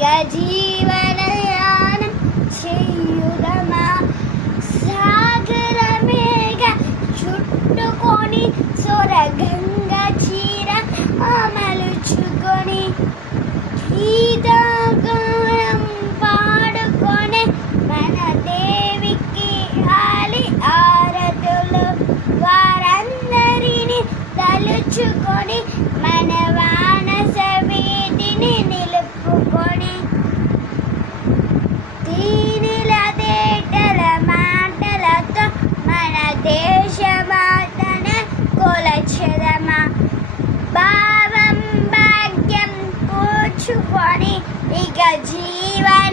ఇక జీవనయానం చేయుదమా సాగరమేగ చుట్టుకొని సొరగంగ చీర మలుచుకొని గీతగానం పాడుకొని మన దేవికి ఆలి ఆరతులు వారందరినీ తలుచుకొని మన వానస వీధిని నిలుపుకొని దీనిల తేటల మాటలతో మన దేశమాతన కొలచెదమా భావం భాగ్యం కూర్చుకొని ఇక జీవన